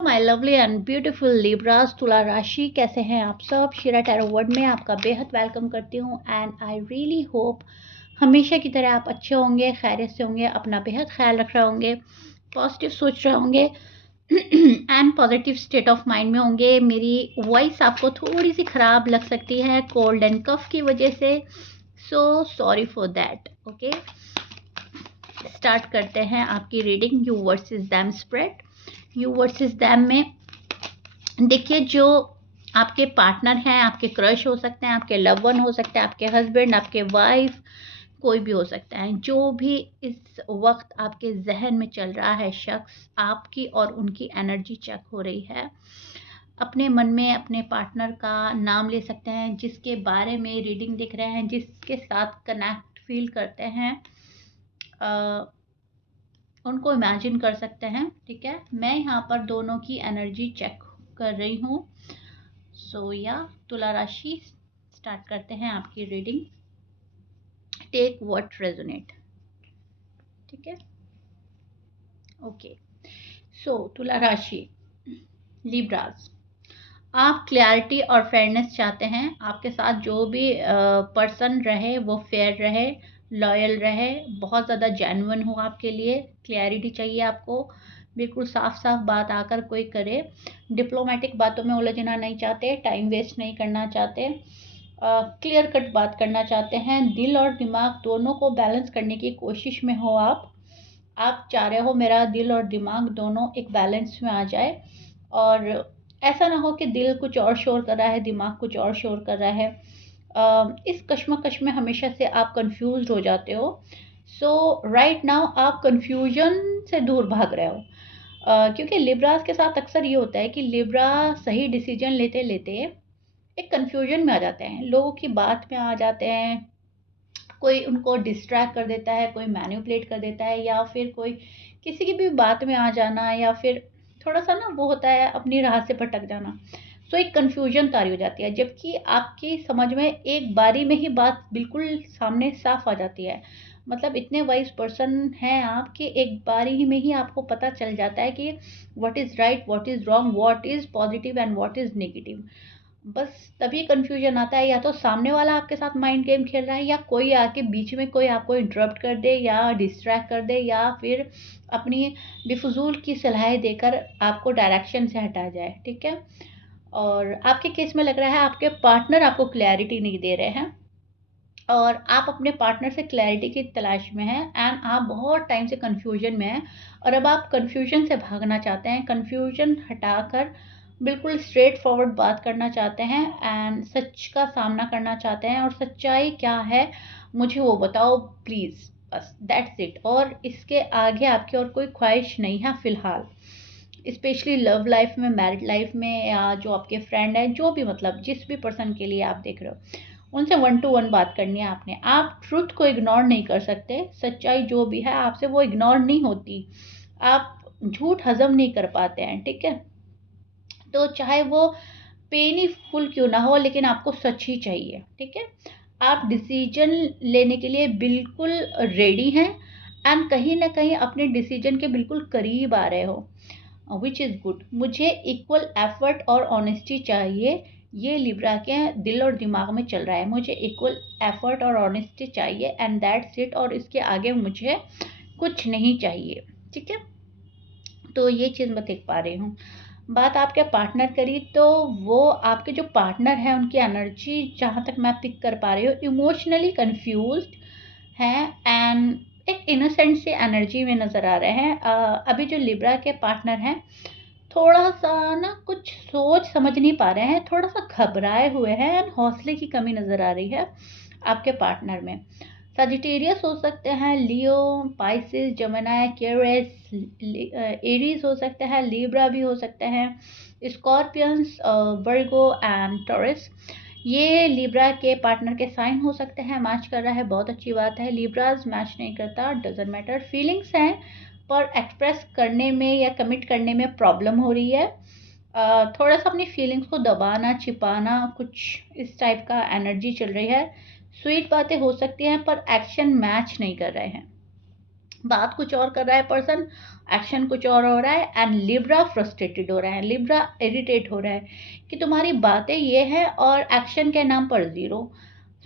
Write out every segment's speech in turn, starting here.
My lovely and beautiful Libras तुला राशि, कैसे हैं आप सब। शिरा टैरो वर्ड में आपका बेहद वेलकम करती हूँ एंड आई रियली होप हमेशा की तरह आप अच्छे होंगे, खैरियत से होंगे, अपना बेहद ख्याल रख रहे होंगे, पॉजिटिव सोच रहे होंगे and positive state of mind में होंगे। मेरी वॉइस आपको थोड़ी सी ख़राब लग सकती है कोल्ड एंड कफ की वजह से, so sorry for that. Okay, start करते हैं आपकी reading. You versus them spread. You versus them में देखिए, जो आपके पार्टनर हैं, आपके क्रश हो सकते हैं, आपके लव वन हो सकते हैं, आपके हस्बैंड, आपके वाइफ, कोई भी हो सकता है। जो भी इस वक्त आपके जहन में चल रहा है शख्स, आपकी और उनकी एनर्जी चेक हो रही है। अपने मन में अपने पार्टनर का नाम ले सकते हैं, जिसके बारे में रीडिंग दिख रहे हैं, जिसके साथ कनेक्ट फील करते हैं, उनको इमेजिन कर सकते हैं। ठीक है, मैं यहाँ पर दोनों की एनर्जी चेक कर रही हूँ। सो या तुला राशि, स्टार्ट करते हैं आपकी रीडिंग। Take what resonate. ठीक है, ओके। सो तुला राशि, लिब्रास, आप क्लैरिटी और फेयरनेस चाहते हैं। आपके साथ जो भी पर्सन रहे वो फेयर रहे, लॉयल रहे, बहुत ज़्यादा जेन्युइन हो आपके लिए। क्लैरिटी चाहिए आपको, बिल्कुल साफ साफ बात आकर कोई करे। डिप्लोमेटिक बातों में उलझना नहीं चाहते, टाइम वेस्ट नहीं करना चाहते, क्लियर कट बात करना चाहते हैं। दिल और दिमाग दोनों को बैलेंस करने की कोशिश में हो आप चाह रहे हो मेरा दिल और दिमाग दोनों एक बैलेंस में आ जाए, और ऐसा ना हो कि दिल कुछ और शोर कर रहा है, दिमाग कुछ और शोर कर रहा है। इस कश्मकश में हमेशा से आप कंफ्यूज हो जाते हो। सो राइट नाउ आप कंफ्यूजन से दूर भाग रहे हो, क्योंकि लिब्रास के साथ अक्सर ये होता है कि लिब्रा सही डिसीजन लेते लेते एक कंफ्यूजन में आ जाते हैं, लोगों की बात में आ जाते हैं। कोई उनको डिस्ट्रैक्ट कर देता है, कोई मैनिपुलेट कर देता है, या फिर कोई किसी की भी बात में आ जाना, या फिर थोड़ा सा ना वो होता है अपनी राह से भटक जाना। सो एक कन्फ्यूजन तारी हो जाती है, जबकि आपकी समझ में एक बारी में ही बात बिल्कुल सामने साफ आ जाती है। मतलब इतने वाइज पर्सन हैं आप कि एक बारी में ही आपको पता चल जाता है कि what is right, what is wrong, what is positive and what is negative. बस तभी कन्फ्यूजन आता है, या तो सामने वाला आपके साथ माइंड गेम खेल रहा है, या कोई आके बीच में कोई आपको इंटरप्ट कर दे या डिस्ट्रैक्ट कर दे, या फिर अपनी बेफजूल की सलाहें देकर आपको डायरेक्शन से हटा जाए। ठीक है, और आपके केस में लग रहा है आपके पार्टनर आपको क्लैरिटी नहीं दे रहे हैं, और आप अपने पार्टनर से क्लैरिटी की तलाश में हैं, एंड आप बहुत टाइम से कन्फ्यूजन में हैं, और अब आप कन्फ्यूजन से भागना चाहते हैं, कन्फ्यूजन हटाकर बिल्कुल स्ट्रेट फॉरवर्ड बात करना चाहते हैं, एंड सच का सामना करना चाहते हैं। और सच्चाई क्या है मुझे वो बताओ प्लीज़, बस दैट्स इट। और इसके आगे आपकी और कोई ख्वाहिश नहीं है फ़िलहाल, स्पेशली लव लाइफ में, मैरिड लाइफ में, या जो आपके फ्रेंड है, जो भी, मतलब जिस भी पर्सन के लिए आप देख रहे हो, उनसे 1 to 1 बात करनी है आपने। आप ट्रुथ को इग्नोर नहीं कर सकते, सच्चाई जो भी है आपसे वो इग्नोर नहीं होती, आप झूठ हजम नहीं कर पाते हैं। ठीक है, तो चाहे वो पेनफुल क्यों ना हो, लेकिन आपको सच ही चाहिए। ठीक है, आप डिसीजन लेने के लिए बिल्कुल रेडी हैं, एंड कहीं ना कहीं अपने डिसीजन के बिल्कुल करीब आ रहे हो, विच इज़ गुड। मुझे इक्वल एफर्ट और ऑनेस्टी चाहिए, ये लिब्रा के दिल और दिमाग में चल रहा है। मुझे इक्वल एफर्ट और ऑनेस्टी चाहिए, एंड दैट्स इट, और इसके आगे मुझे कुछ नहीं चाहिए। ठीक है, तो ये चीज़ मैं देख पा रही हूँ। बात आपके पार्टनर करी, तो वो आपके जो पार्टनर हैं उनकी एनर्जी जहाँ तक मैं पिक कर पा रही हूँ, इमोशनली कंफ्यूज्ड हैं, एंड एक इनोसेंट सी एनर्जी में नज़र आ रहे हैं। अभी जो लिब्रा के पार्टनर हैं, थोड़ा सा ना कुछ सोच समझ नहीं पा रहे हैं, थोड़ा सा घबराए हुए हैं, एंड हौसले की कमी नज़र आ रही है आपके पार्टनर में। सजिटेरियस हो सकते हैं, लियो, पाइसिस, जमेनाई, केरेस, एरीज हो सकते हैं, लिब्रा भी हो सकते हैं, स्कॉर्पियंस, वर्गो एंड टॉरस। ये लिब्रा के पार्टनर के साइन हो सकते हैं। मैच कर रहा है, बहुत अच्छी बात है। लिब्राज मैच नहीं करता, डजेंट मैटर। फीलिंग्स हैं, पर एक्सप्रेस करने में या कमिट करने में प्रॉब्लम हो रही है। थोड़ा सा अपनी फीलिंग्स को दबाना, छिपाना, कुछ इस टाइप का एनर्जी चल रही है। स्वीट बातें हो सकती हैं, पर एक्शन मैच नहीं कर रहे हैं। बात कुछ और कर रहा है पर्सन, एक्शन कुछ और हो रहा है, एंड लिब्रा फ्रस्ट्रेटेड हो रहा है, लिब्रा इरिटेट हो रहा है कि तुम्हारी बातें ये हैं और एक्शन के नाम पर ज़ीरो,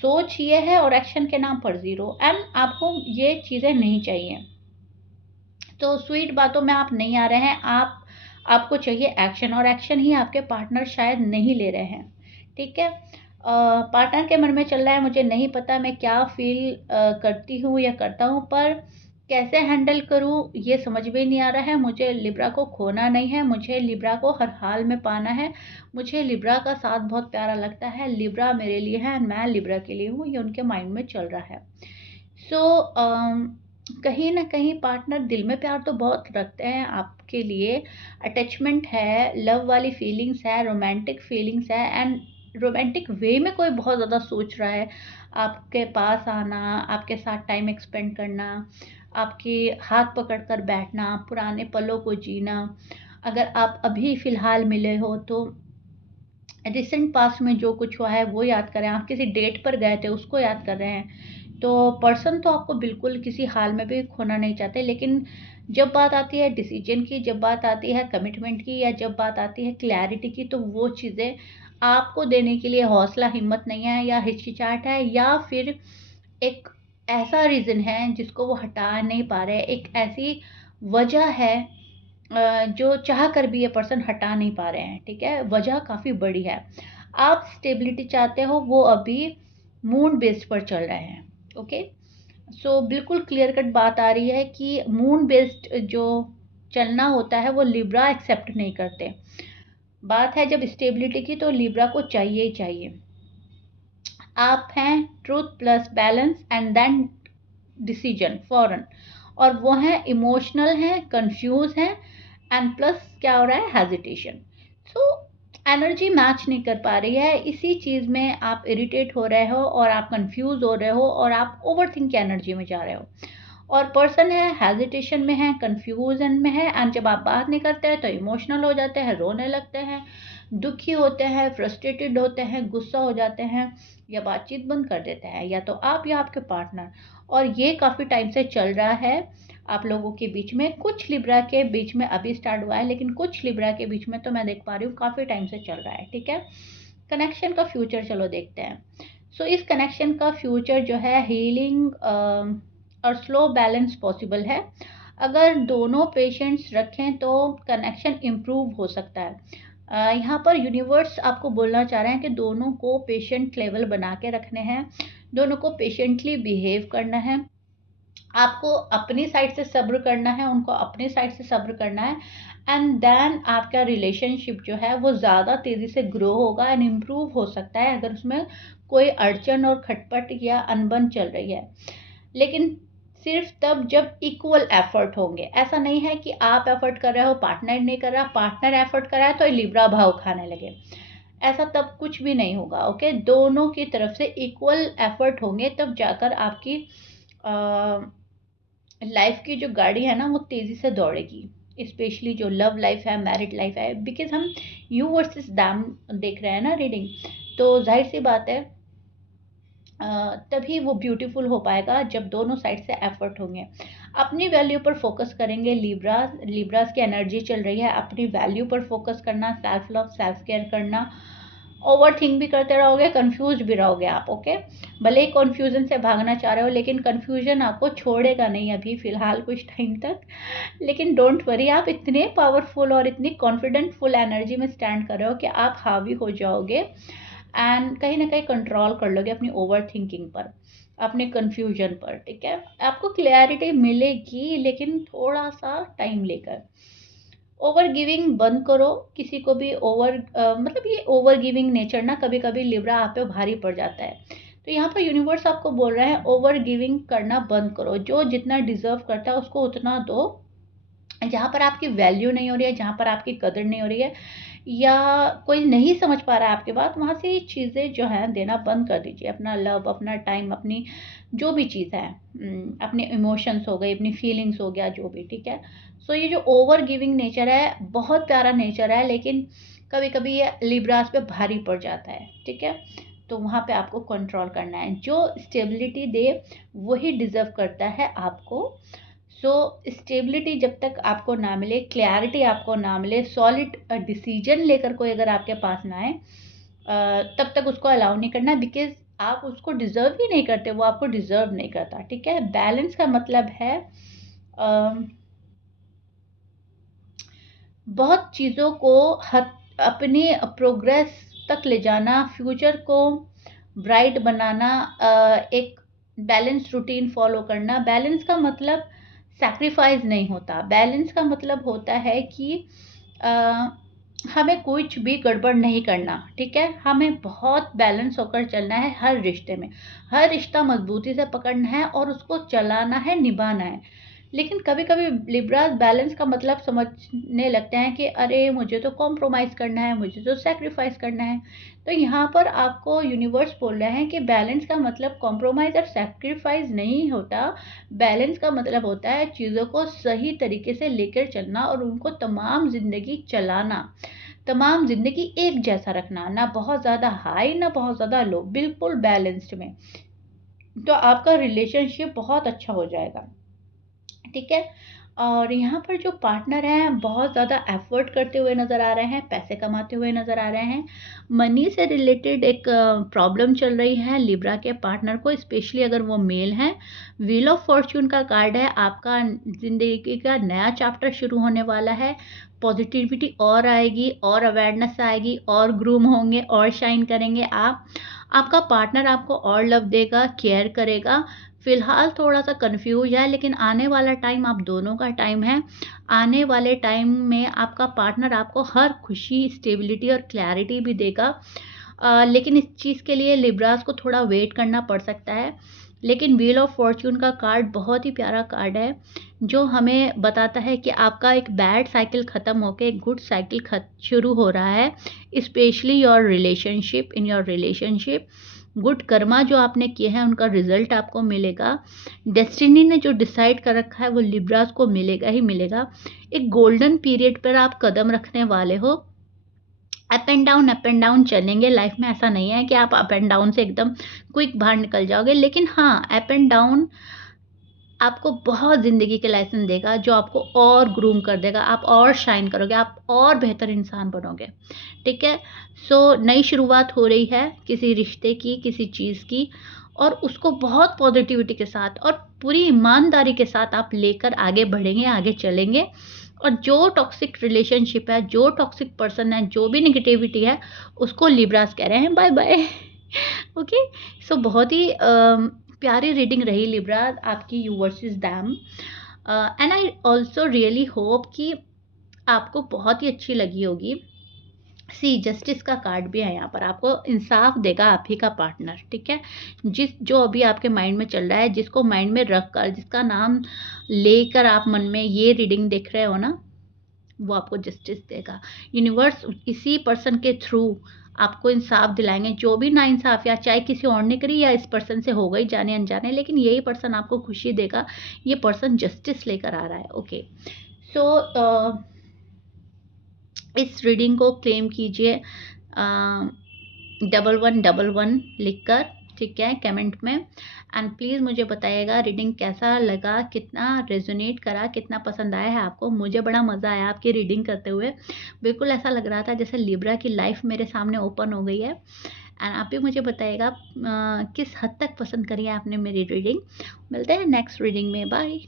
सोच ये है और एक्शन के नाम पर ज़ीरो, एंड आपको ये चीज़ें नहीं चाहिए। तो स्वीट बातों में आप नहीं आ रहे हैं, आपको चाहिए एक्शन, और एक्शन ही आपके पार्टनर शायद नहीं ले रहे हैं। ठीक है, पार्टनर के मन में चल रहा है मुझे नहीं पता मैं क्या फील करती हूँ या करता हूँ, पर कैसे हैंडल करूँ ये समझ में नहीं आ रहा है। मुझे लिब्रा को खोना नहीं है, मुझे लिब्रा को हर हाल में पाना है, मुझे लिब्रा का साथ बहुत प्यारा लगता है, लिब्रा मेरे लिए है, मैं लिब्रा के लिए हूँ, ये उनके माइंड में चल रहा है। सो कहीं ना कहीं पार्टनर दिल में प्यार तो बहुत रखते हैं आपके लिए, अटैचमेंट है, लव वाली फीलिंग्स है, रोमांटिक फीलिंग्स है, एंड रोमांटिक वे में कोई बहुत ज़्यादा सोच रहा है आपके पास आना, आपके साथ टाइम एक्सपेंड करना, आपके हाथ पकड़ कर बैठना, पुराने पलों को जीना। अगर आप अभी फ़िलहाल मिले हो तो रिसेंट पास्ट में जो कुछ हुआ है वो याद करें, आप किसी डेट पर गए थे उसको याद कर रहे हैं। तो पर्सन तो आपको बिल्कुल किसी हाल में भी खोना नहीं चाहते, लेकिन जब बात आती है डिसीजन की, जब बात आती है कमिटमेंट की, या जब बात आती है क्लैरिटी की, तो वो चीज़ें आपको देने के लिए हौसला हिम्मत नहीं है, या हिचकिचाहट है, या फिर एक ऐसा रीज़न है जिसको वो हटा नहीं पा रहे, एक ऐसी वजह है जो चाह कर भी ये पर्सन हटा नहीं पा रहे हैं। ठीक है, वजह काफ़ी बड़ी है। आप स्टेबिलिटी चाहते हो, वो अभी मून बेस्ड पर चल रहे हैं। ओके, सो बिल्कुल क्लियर कट बात आ रही है कि मून बेस्ड जो चलना होता है वो लिब्रा एक्सेप्ट नहीं करते। बात है जब स्टेबिलिटी की, तो लिब्रा को चाहिए ही चाहिए। आप हैं truth plus balance and then decision foreign, और वो हैं इमोशनल हैं, कंफ्यूज हैं, एंड प्लस क्या हो रहा है, हेजिटेशन। सो एनर्जी मैच नहीं कर पा रही है, इसी चीज़ में आप इरिटेट हो रहे हो, और आप कंफ्यूज हो रहे हो, और आप ओवर थिंक की एनर्जी में जा रहे हो, और पर्सन है हेजिटेशन में है, कंफ्यूजन में है, एंड जब आप बात नहीं करते हैं तो इमोशनल हो जाते हैं, रोने लगते हैं, दुखी होते हैं, फ्रस्ट्रेटेड होते हैं, गुस्सा हो जाते हैं, या बातचीत बंद कर देते हैं, या तो आप या आपके पार्टनर। और ये काफ़ी टाइम से चल रहा है आप लोगों के बीच में, कुछ लिब्रा के बीच में अभी स्टार्ट हुआ है, लेकिन कुछ लिब्रा के बीच में तो मैं देख पा रही हूँ काफ़ी टाइम से चल रहा है। ठीक है, कनेक्शन का फ्यूचर चलो देखते हैं। सो इस कनेक्शन का फ्यूचर जो है हीलिंग और स्लो बैलेंस पॉसिबल है। अगर दोनों पेशेंट्स रखें तो कनेक्शन इम्प्रूव हो सकता है। यहाँ पर यूनिवर्स आपको बोलना चाह रहे हैं कि दोनों को पेशेंट लेवल बना के रखने हैं, दोनों को पेशेंटली बिहेव करना है, आपको अपनी साइड से सब्र करना है, उनको अपनी साइड से सब्र करना है, एंड देन आपका रिलेशनशिप जो है वो ज़्यादा तेज़ी से ग्रो होगा एंड इम्प्रूव हो सकता है अगर उसमें कोई अड़चन और खटपट या अनबन चल रही है। लेकिन सिर्फ तब जब इक्वल एफर्ट होंगे। ऐसा नहीं है कि आप एफर्ट कर रहे हो पार्टनर नहीं कर रहा, पार्टनर एफर्ट कर रहा है तो लिब्रा भाव खाने लगे, ऐसा तब कुछ भी नहीं होगा। ओके, दोनों की तरफ से इक्वल एफर्ट होंगे तब जाकर आपकी लाइफ की जो गाड़ी है ना वो तेज़ी से दौड़ेगी, स्पेशली जो लव लाइफ है, मैरिड लाइफ है, बिकॉज हम यू वर्सेस दैम देख रहे हैं ना रीडिंग, तो जाहिर सी बात है तभी वो ब्यूटीफुल हो पाएगा जब दोनों साइड से एफर्ट होंगे। अपनी वैल्यू पर फोकस करेंगे लिब्रास की एनर्जी चल रही है, अपनी वैल्यू पर फोकस करना, सेल्फ लव सेल्फ केयर करना। ओवर थिंक भी करते रहोगे, कंफ्यूज भी रहोगे आप। ओके, भले ही कन्फ्यूजन से भागना चाह रहे हो, लेकिन कन्फ्यूजन आपको छोड़ेगा नहीं अभी फ़िलहाल कुछ टाइम तक। लेकिन डोंट वरी, आप इतने पावरफुल और इतनी कॉन्फिडेंट फुल एनर्जी में स्टैंड कर रहे हो कि आप हावी हो जाओगे एंड कहीं ना कहीं कंट्रोल कर लोगे अपनी ओवर थिंकिंग पर, अपने कन्फ्यूजन पर। ठीक है, आपको क्लैरिटी मिलेगी लेकिन थोड़ा सा टाइम लेकर। ओवर गिविंग बंद करो, किसी को भी मतलब ये ओवर गिविंग नेचर ना कभी कभी लिब्रा आप पे भारी पड़ जाता है। तो यहाँ पर यूनिवर्स आपको बोल रहे हैं ओवर गिविंग करना बंद करो, जो जितना डिजर्व करता है उसको उतना दो। जहाँ पर आपकी वैल्यू नहीं हो रही है, जहाँ पर आपकी कदर नहीं हो रही है, या कोई नहीं समझ पा रहा है आपकी बात, वहाँ से चीज़ें जो है देना बंद कर दीजिए। अपना लव, अपना टाइम, अपनी जो भी चीज़ है, अपने इमोशंस हो गए, अपनी फीलिंग्स हो गया, जो भी। ठीक है, सो ये जो ओवर गिविंग नेचर है बहुत प्यारा नेचर है, लेकिन कभी कभी ये लिब्रास पे भारी पड़ जाता है। ठीक है, तो वहाँ पे आपको कंट्रोल करना है, जो स्टेबिलिटी दे वही डिज़र्व करता है आपको। सो स्टेबिलिटी जब तक आपको ना मिले, क्लैरिटी आपको ना मिले, सॉलिड डिसीजन लेकर कोई अगर आपके पास ना आए, तब तक उसको अलाउ नहीं करना, बिकॉज आप उसको डिज़र्व ही नहीं करते, वो आपको डिज़र्व नहीं करता, ठीक है। बैलेंस का मतलब है बहुत चीज़ों को अपने प्रोग्रेस तक ले जाना, फ्यूचर को ब्राइट बनाना, एक बैलेंस रूटीन फॉलो करना। बैलेंस का मतलब सैक्रिफाइस नहीं होता, बैलेंस का मतलब होता है कि हमें कुछ भी गड़बड़ नहीं करना, ठीक है। हमें बहुत बैलेंस होकर चलना है हर रिश्ते में, हर रिश्ता मजबूती से पकड़ना है और उसको चलाना है, निभाना है। लेकिन कभी कभी लिब्रास बैलेंस का मतलब समझने लगते हैं कि अरे मुझे तो कॉम्प्रोमाइज़ करना है, मुझे तो सेक्रीफाइस करना है। तो यहाँ पर आपको यूनिवर्स बोल रहे हैं कि बैलेंस का मतलब कॉम्प्रोमाइज़ और सेक्रीफाइस नहीं होता। बैलेंस का मतलब होता है चीज़ों को सही तरीके से लेकर चलना और उनको तमाम ज़िंदगी चलाना, तमाम ज़िंदगी एक जैसा रखना, ना बहुत ज़्यादा हाई ना बहुत ज़्यादा लो, बिल्कुल बैलेंस्ड में। तो आपका रिलेशनशिप बहुत अच्छा हो जाएगा, ठीक है। और यहाँ पर जो पार्टनर हैं बहुत ज़्यादा एफर्ट करते हुए नज़र आ रहे हैं, पैसे कमाते हुए नज़र आ रहे हैं। मनी से रिलेटेड एक प्रॉब्लम चल रही है लिब्रा के पार्टनर को, स्पेशली अगर वो मेल हैं। व्हील ऑफ फॉर्च्यून का कार्ड है, आपका ज़िंदगी का नया चैप्टर शुरू होने वाला है। पॉजिटिविटी और आएगी, और अवेयरनेस आएगी, और ग्रूम होंगे, और शाइन करेंगे आप। आपका पार्टनर आपको और लव देगा, केयर करेगा। फ़िलहाल थोड़ा-सा कन्फ्यूज़ है, लेकिन आने वाला टाइम आप दोनों का टाइम है। आने वाले टाइम में आपका पार्टनर आपको हर खुशी, स्टेबिलिटी और क्लैरिटी भी देगा। लेकिन इस चीज़ के लिए लिब्रास को थोड़ा वेट करना पड़ सकता है। लेकिन व्हील ऑफ फॉर्च्यून का कार्ड बहुत ही प्यारा कार्ड है, जो हमें बताता है कि आपका एक बैड साइकिल ख़त्म होके एक गुड साइकिल शुरू हो रहा है, specially your relationship, in your relationship. Good Karma जो आपने किए हैं उनका रिजल्ट आपको मिलेगा। डेस्टिनी ने जो डिसाइड कर रखा है वो लिब्रास को मिलेगा ही मिलेगा। एक गोल्डन पीरियड पर आप कदम रखने वाले हो। अप एंड डाउन चलेंगे लाइफ में। ऐसा नहीं है कि आप अप एंड डाउन से एकदम क्विक बाहर निकल जाओगे, लेकिन हाँ, अप एंड डाउन आपको बहुत ज़िंदगी के लेसन देगा, जो आपको और ग्रूम कर देगा, आप और शाइन करोगे, आप और बेहतर इंसान बनोगे, ठीक है। सो नई शुरुआत हो रही है किसी रिश्ते की, किसी चीज़ की, और उसको बहुत पॉजिटिविटी के साथ और पूरी ईमानदारी के साथ आप लेकर आगे बढ़ेंगे, आगे चलेंगे। और जो टॉक्सिक रिलेशनशिप है, जो टॉक्सिक पर्सन है, जो भी नेगेटिविटी है, उसको लिब्रास कह रहे हैं बाय बाय। ओके। सो बहुत ही प्यारी रीडिंग रही लिब्रा आपकी, you versus them. And I also really hope कि आपको बहुत ही अच्छी लगी होगी। सी जस्टिस का कार्ड भी है यहाँ पर, आपको इंसाफ देगा आप ही का पार्टनर, ठीक है। जो अभी आपके माइंड में चल रहा है, जिसको माइंड में रख कर, जिसका नाम लेकर आप मन में ये रीडिंग देख रहे हो ना, वो आपको जस्टिस देगा। यूनिवर्स इसी पर्सन के थ्रू आपको इंसाफ दिलाएंगे। जो भी ना इंसाफ या चाहे किसी और ने करी या इस पर्सन से हो गई जाने अनजाने, लेकिन यही पर्सन आपको खुशी देगा। ये पर्सन जस्टिस लेकर आ रहा है। ओके। सो इस रीडिंग को क्लेम कीजिए 1111 लिखकर, ठीक है, कमेंट में। एंड प्लीज़ मुझे बताइएगा रीडिंग कैसा लगा, कितना रेजोनेट करा, कितना पसंद आया है आपको। मुझे बड़ा मज़ा आया आपकी रीडिंग करते हुए। बिल्कुल ऐसा लग रहा था जैसे लिब्रा की लाइफ मेरे सामने ओपन हो गई है। एंड आप भी मुझे बताइएगा किस हद तक पसंद करी है आपने मेरी रीडिंग। मिलते हैं नेक्स्ट रीडिंग में। बाय।